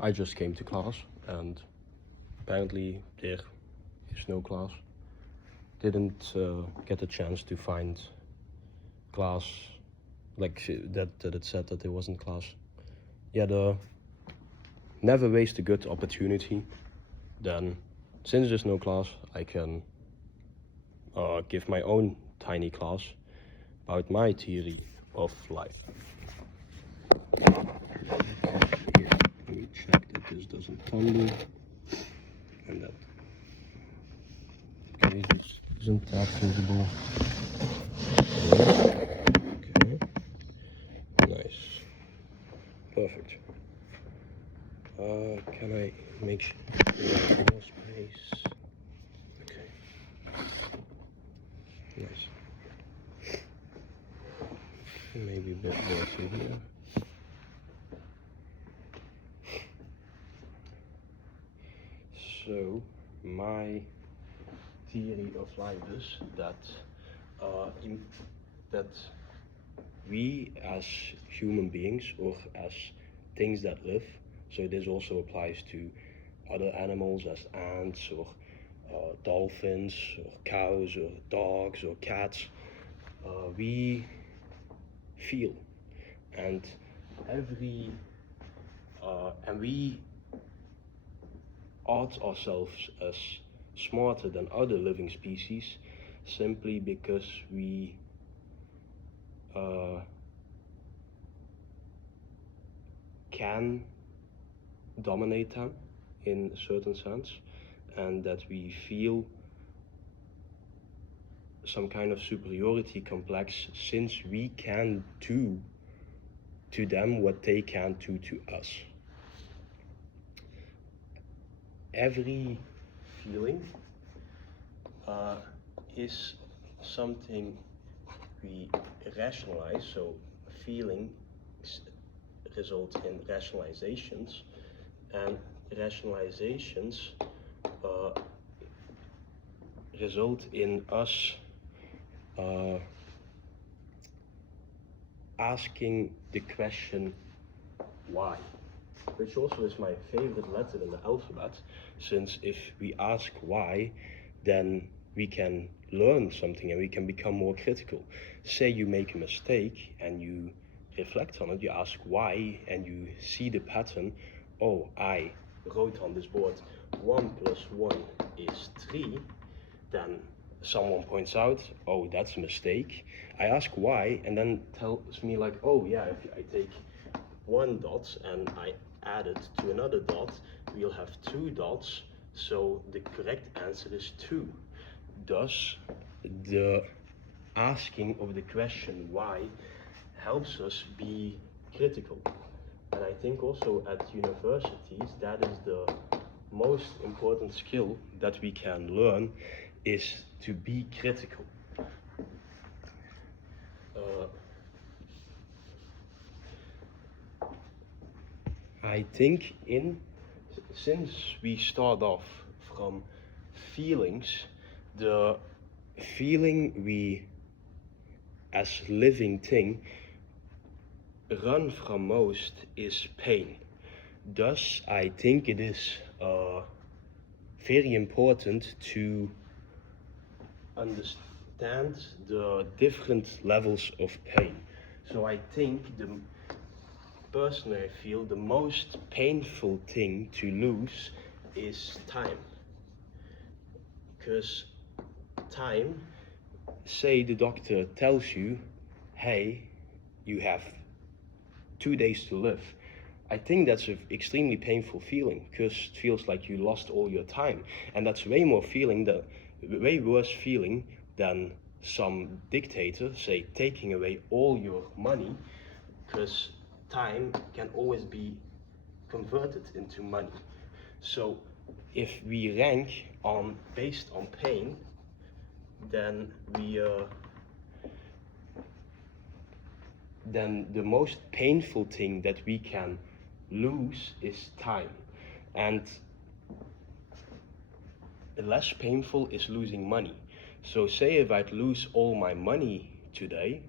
I just came to class and apparently there is no class. Didn't get a chance to find class like that it said that there wasn't class. Yeah, never waste a good opportunity. Then, since there's no class, I can give my own tiny class about my theory of life. Let me check that this doesn't tumble and that. Okay, this isn't that visible. Okay, nice, perfect. Can I make more space? Okay, nice. Maybe a bit more to here. So, my theory of life is that that we as human beings or as things that live, so this also applies to other animals as ants or dolphins or cows or dogs or cats, we feel, and we ought ourselves as smarter than other living species simply because we can dominate them in a certain sense, and that we feel some kind of superiority complex since we can do to them what they can't do to us. Every feeling is something we rationalize, so feelings result in rationalizations, and rationalizations result in us asking the question why, which also is my favorite letter in the alphabet, since if we ask why, then we can learn something and we can become more critical. Say you make a mistake and you reflect on it, you ask why, and you see the pattern. Oh, I wrote on this board 1 + 1 is 3, then someone points out, oh, that's a mistake. I ask why, and then tells me like, oh yeah, if I take 1 dot and I add it to another dot, we'll have 2 dots, so the correct answer is 2. Thus, the asking of the question why helps us be critical. And I think also at universities, that is the most important skill that we can learn, is to be critical. I think since we start off from feelings, the feeling we as living thing run from most is pain. Thus, I think it is very important to understand the different levels of pain. So I think personally I feel the most painful thing to lose is time. Because time, say the doctor tells you, hey, you have 2 days to live. I think that's an extremely painful feeling, because it feels like you lost all your time. And that's way worse feeling than some dictator, say, taking away all your money, because time can always be converted into money. So if we rank based on pain, then then the most painful thing that we can lose is time. And the less painful is losing money. So say if I'd lose all my money today,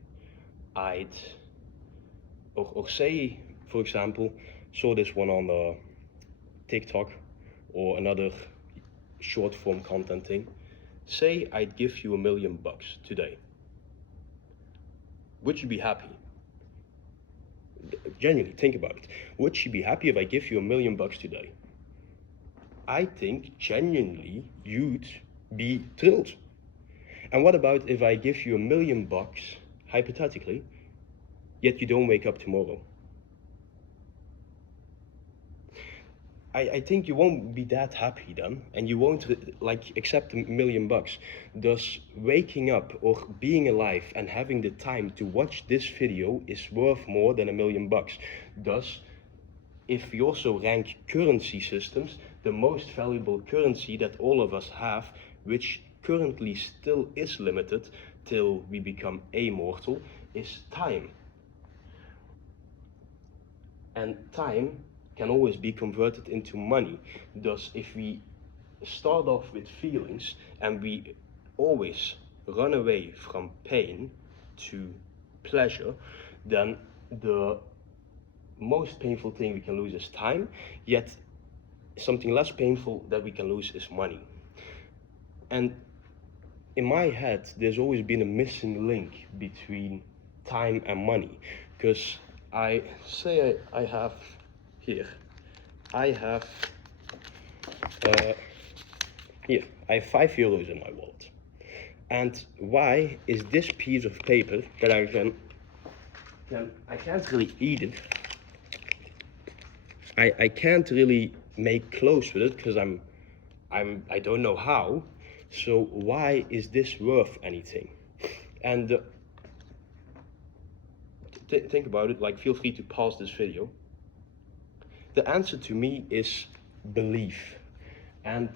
or say for example, saw this one on TikTok or another short form content thing. Say I'd give you $1 million today. Would you be happy? Genuinely, think about it. Would you be happy if I give you $1 million today? I think genuinely you'd be thrilled. And what about if I give you $1 million, hypothetically, yet you don't wake up tomorrow? I think you won't be that happy then, and you won't accept $1 million. Thus, waking up or being alive and having the time to watch this video is worth more than $1 million. Thus, if we also rank currency systems, the most valuable currency that all of us have, which currently still is limited till we become immortal, is time. And time can always be converted into money. Thus, if we start off with feelings and we always run away from pain to pleasure, then the most painful thing we can lose is time, yet something less painful that we can lose is money. And in my head, there's always been a missing link between time and money, because I have here, I have €5 in my wallet. And why is this piece of paper that I can't really eat it. I can't really make clothes with it because I don't know how. So why is this worth anything? And think about it, like, feel free to pause this video. The answer to me is belief. And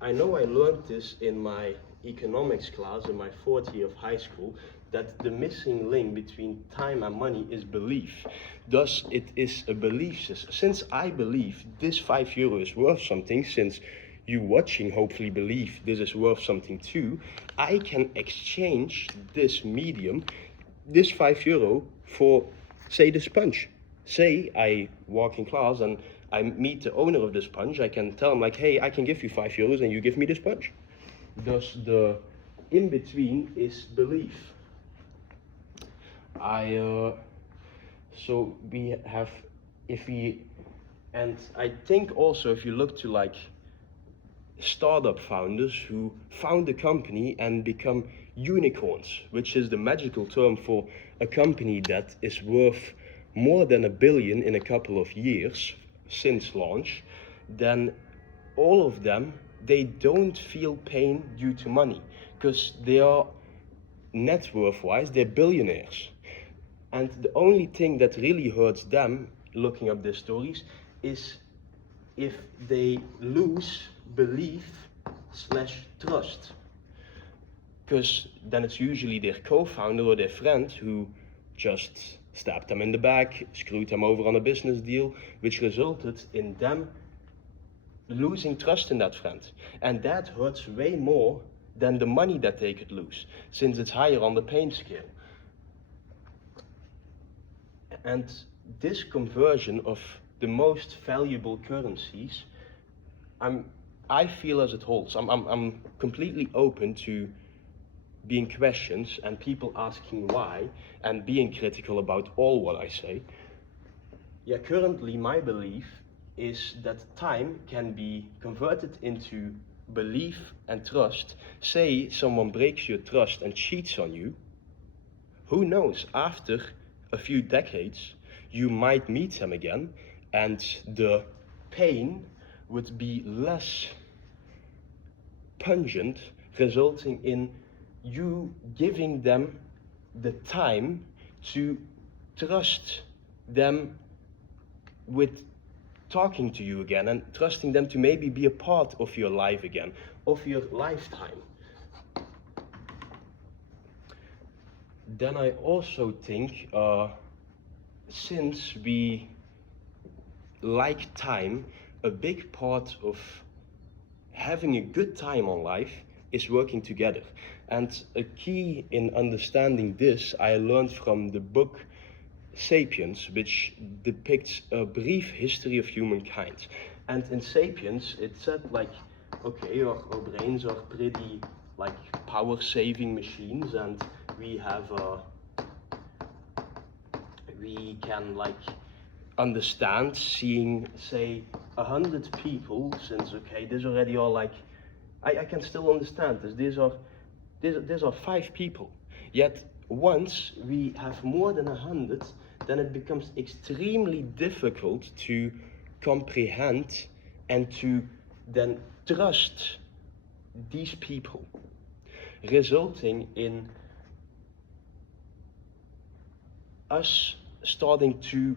I know I learned this in my economics class in my 4th year of high school, that the missing link between time and money is belief. Thus, it is a belief system. Since I believe this €5 is worth something, since you watching hopefully believe this is worth something too, I can exchange this medium, this €5, for, say, the sponge. Say I walk in class and I meet the owner of the sponge, I can tell him like, hey, I can give you €5 and you give me the sponge. Thus, the in-between is belief. So we have, and I think also if you look to like startup founders who found a company and become unicorns, which is the magical term for a company that is worth more than $1 billion in a couple of years since launch, then all of them, they don't feel pain due to money because they are net worth wise, they're billionaires. And the only thing that really hurts them looking up their stories is if they lose belief/trust. Because then it's usually their co-founder or their friend who just stabbed them in the back, screwed them over on a business deal, which resulted in them losing trust in that friend. And that hurts way more than the money that they could lose, since it's higher on the pain scale. And this conversion of the most valuable currencies, I feel as it holds. I'm completely open to being questions and people asking why and being critical about all what I say. Yeah, currently my belief is that time can be converted into belief and trust. Say someone breaks your trust and cheats on you, who knows, after a few decades you might meet them again and the pain would be less pungent, resulting in you giving them the time to trust them with talking to you again and trusting them to maybe be a part of your life again, of your lifetime. Then I also think, since we like time, a big part of having a good time on life is working together. And a key in understanding this I learned from the book Sapiens, which depicts a brief history of humankind. And in Sapiens, it said like, okay, our brains are pretty like power-saving machines, and we can like understand seeing, say, 100 people, since okay, these already are like, I can still understand this. These are 5 people. Yet once we have more than 100, then it becomes extremely difficult to comprehend and to then trust these people, resulting in us starting to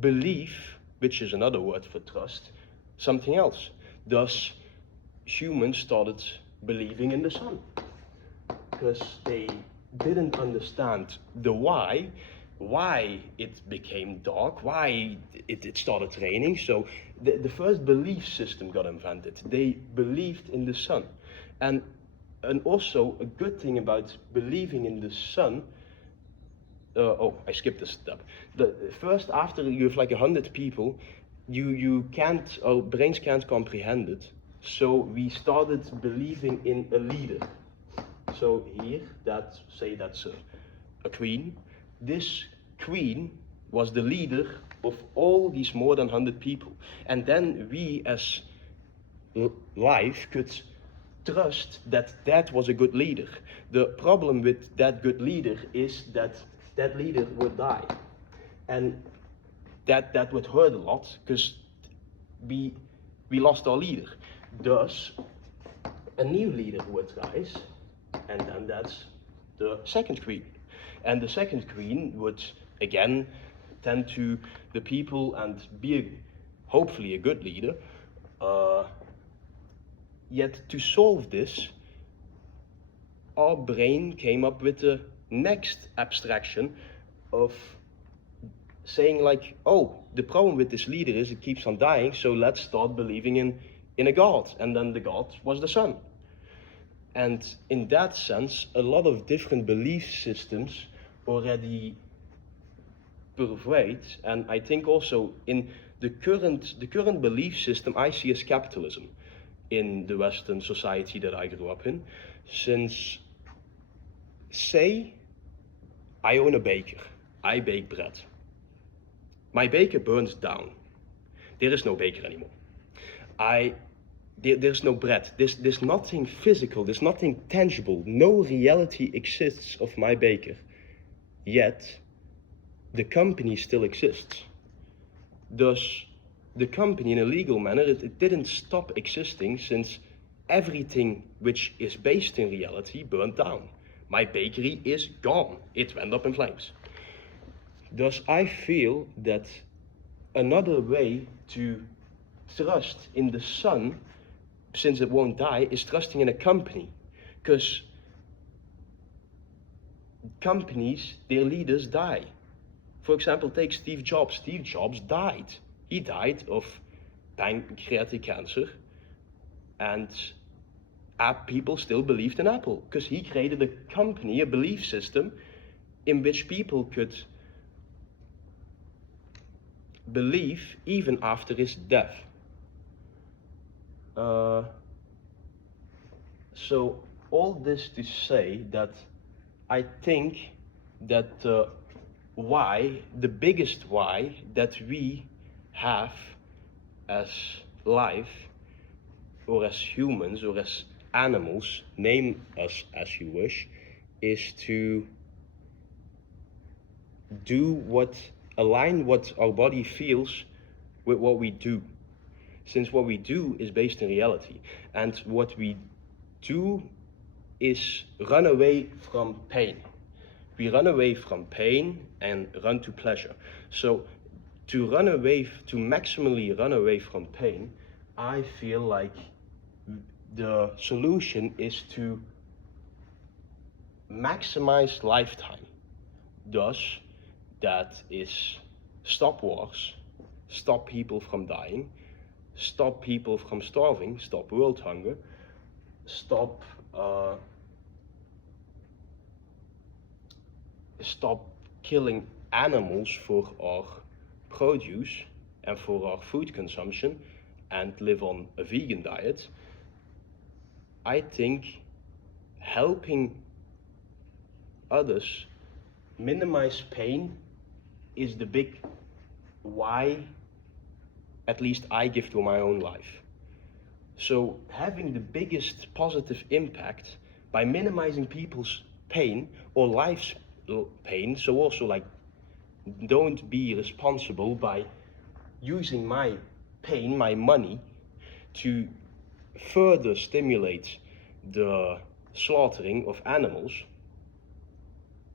believe, which is another word for trust, something else. Thus, humans started believing in the sun because they didn't understand the why it became dark, why it started raining. So the first belief system got invented. They believed in the sun. And also a good thing about believing in the sun, I skipped a step. The first, after you have like 100 people, our brains can't comprehend it. So we started believing in a leader. So here, that's a queen. This queen was the leader of all these more than 100 people. And then we as life could trust that was a good leader. The problem with that good leader is that leader would die. And that would hurt a lot, because we lost our leader. Thus, a new leader would rise, and then that's the second queen. And the second queen would again tend to the people and be hopefully a good leader. Yet to solve this, our brain came up with the next abstraction of saying like, oh, the problem with this leader is it keeps on dying, so let's start believing in a god. And then the god was the sun. And in that sense, a lot of different belief systems already pervade. And I think also in the current belief system I see as capitalism in the Western society that I grew up in. Since, say, I own a baker, I bake bread. My baker burns down. There is no baker anymore. There's no bread. There's nothing physical, there's nothing tangible. No reality exists of my baker. Yet, the company still exists. Thus, the company in a legal manner, it didn't stop existing, since everything which is based in reality burned down. My bakery is gone. It went up in flames. Thus, I feel that another way to trust in the sun, since it won't die, is trusting in a company. Because companies, their leaders die. For example, take Steve Jobs. Steve Jobs died. He died of pancreatic cancer, and people still believed in Apple, because he created a company, a belief system, in which people could believe even after his death. So all this to say that I think that the biggest why that we have as life, or as humans, or as animals, name us as you wish, is to align what our body feels with what we do. Since what we do is based in reality, and what we do is run away from pain. We run away from pain and run to pleasure. So to maximally run away from pain, I feel like the solution is to maximize lifetime. Thus, that is stop wars, stop people from dying, stop people from starving, stop world hunger, stop killing animals for our produce and for our food consumption and live on a vegan diet, I think helping others minimize pain is the big why, at least I give to my own life. So having the biggest positive impact by minimizing people's pain or life's pain, so also like don't be responsible by using my pain, my money, to further stimulate the slaughtering of animals,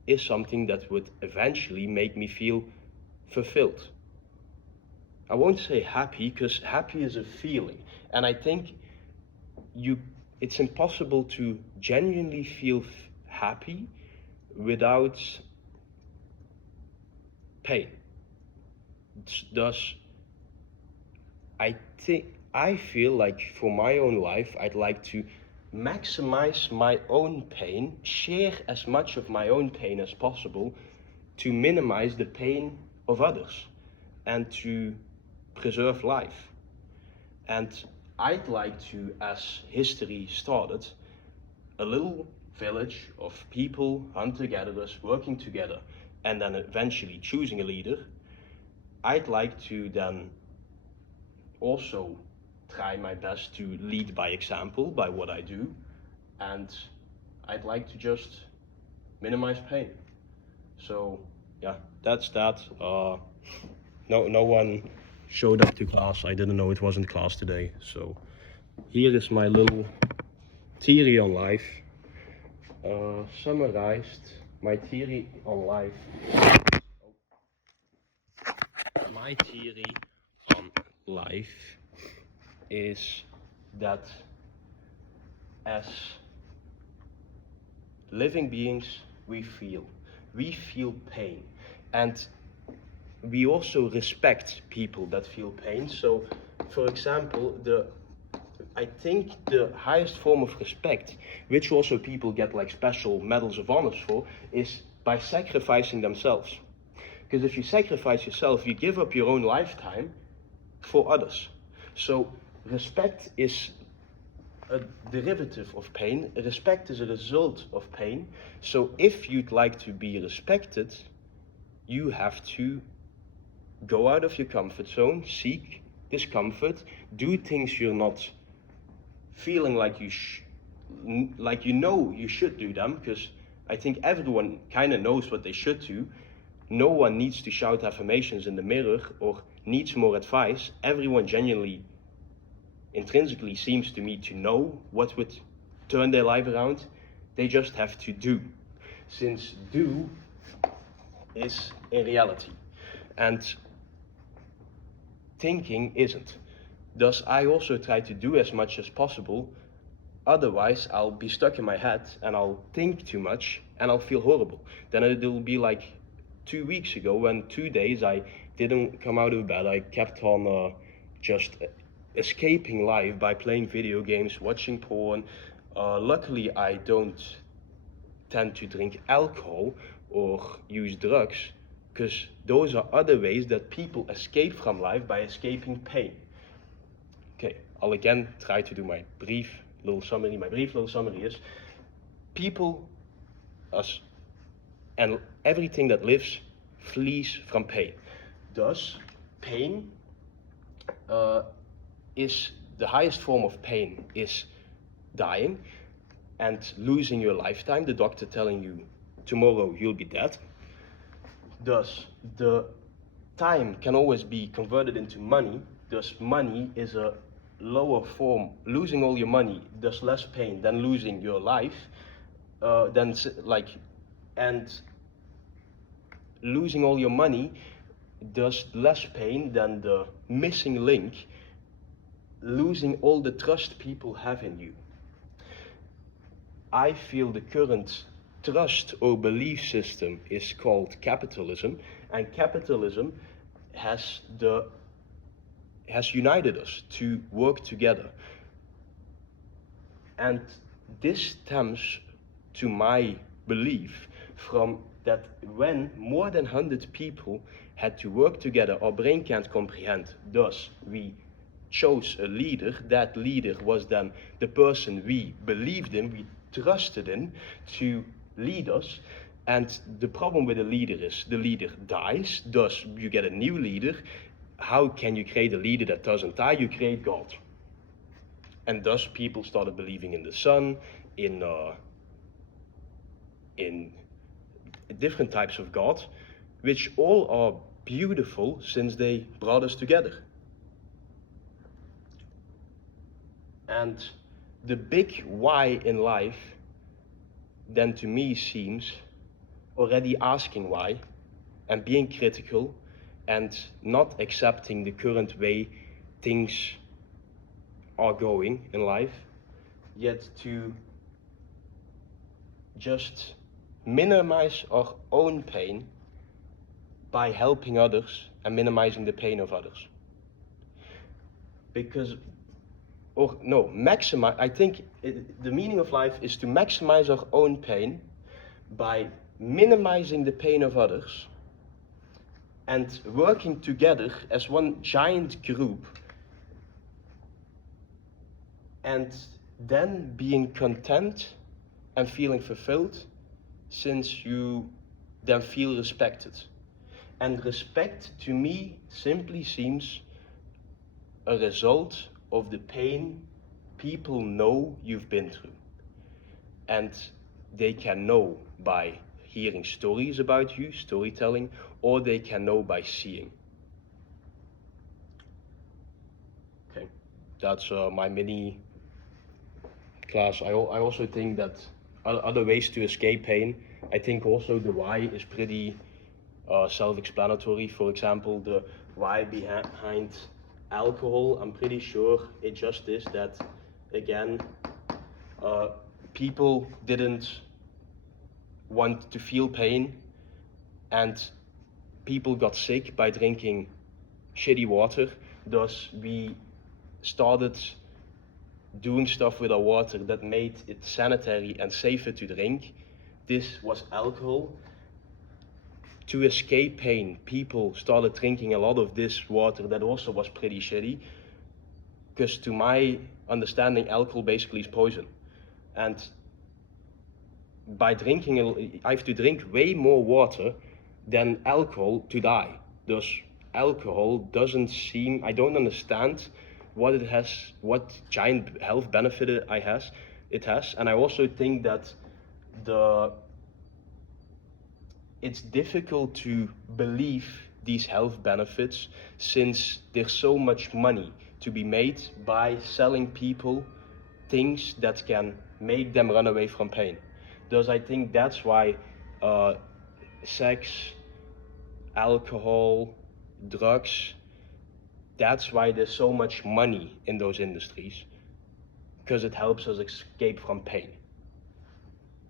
is something that would eventually make me feel fulfilled. I won't say happy, because happy is a feeling, and I think it's impossible to genuinely feel happy without pain. Thus, I feel like for my own life, I'd like to maximize my own pain, share as much of my own pain as possible to minimize the pain of others and to preserve life. And I'd like to, as history started, a little village of people, hunter-gatherers, working together, and then eventually choosing a leader. I'd like to then also try my best to lead by example, by what I do, and I'd like to just minimize pain. So yeah, that's that. No one showed up to class. I didn't know it wasn't class today. So here is my little theory on life. Summarized, my theory on life. My theory on life is that as living beings, we feel pain, and we also respect people that feel pain. So for example, I think the highest form of respect, which also people get like special medals of honors for, is by sacrificing themselves. Because if you sacrifice yourself, you give up your own lifetime for others. So respect is a derivative of pain. Respect is a result of pain. So if you'd like to be respected, you have to go out of your comfort zone, seek discomfort, do things you're not feeling like you should do them, because I think everyone kind of knows what they should do. No one needs to shout affirmations in the mirror or needs more advice. Everyone genuinely, intrinsically seems to me to know what would turn their life around. They just have to do, since do is in reality and thinking isn't. Thus, I also try to do as much as possible. Otherwise, I'll be stuck in my head and I'll think too much and I'll feel horrible. Then it'll be like 2 weeks ago when 2 days I didn't come out of bed. I kept on just escaping life by playing video games, watching porn. Luckily, I don't tend to drink alcohol or use drugs, because those are other ways that people escape from life, by escaping pain. Okay, I'll again try to do my brief little summary. My brief little summary is, people, us, and everything that lives flees from pain. Thus, pain is the highest form of pain is dying and losing your lifetime, the doctor telling you tomorrow you'll be dead. Thus, the time can always be converted into money. Thus, money is a lower form. Losing all your money does less pain than losing your life. And losing all your money does less pain than the missing link, losing all the trust people have in you. I feel the current trust or belief system is called capitalism, and capitalism has united us to work together. And this stems to my belief from that when more than 100 people had to work together, our brain can't comprehend. Thus, we chose a leader. That leader was then the person we believed in, we trusted in to lead us. And the problem with a leader is the leader dies, thus you get a new leader. How can you create a leader that doesn't die? You create God. And thus people started believing in the sun, in different types of God, which all are beautiful since they brought us together. And the big why in life then to me seems already asking why and being critical and not accepting the current way things are going in life, yet to just minimize our own pain by helping others and minimizing the pain of others. I think the meaning of life is to maximize our own pain by minimizing the pain of others and working together as one giant group, and then being content and feeling fulfilled since you then feel respected. And respect to me simply seems a result of the pain people know you've been through. And they can know by hearing stories about you, storytelling, or they can know by seeing. Okay, that's my mini class. I also think that other ways to escape pain, I think also the why is pretty self-explanatory. For example, the why behind alcohol, I'm pretty sure it just is that, again, people didn't want to feel pain, and people got sick by drinking shitty water. Thus, we started doing stuff with our water that made it sanitary and safer to drink. This was alcohol. To escape pain, people started drinking a lot of this water that also was pretty shitty, because to my understanding, alcohol basically is poison. And by drinking, I have to drink way more water than alcohol to die. Thus, alcohol doesn't seem, I don't understand what it has, what giant health benefit it has. And I also think that it's difficult to believe these health benefits since there's so much money to be made by selling people things that can make them run away from pain. Thus, I think that's why sex, alcohol, drugs, that's why there's so much money in those industries, because it helps us escape from pain.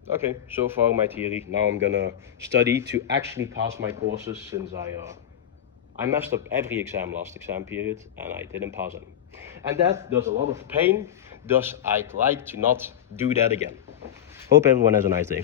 Okay, so far my theory. Now I'm gonna study to actually pass my courses, since I messed up every exam last exam period and I didn't pass any. And that does a lot of pain, thus I'd like to not do that again. Hope everyone has a nice day.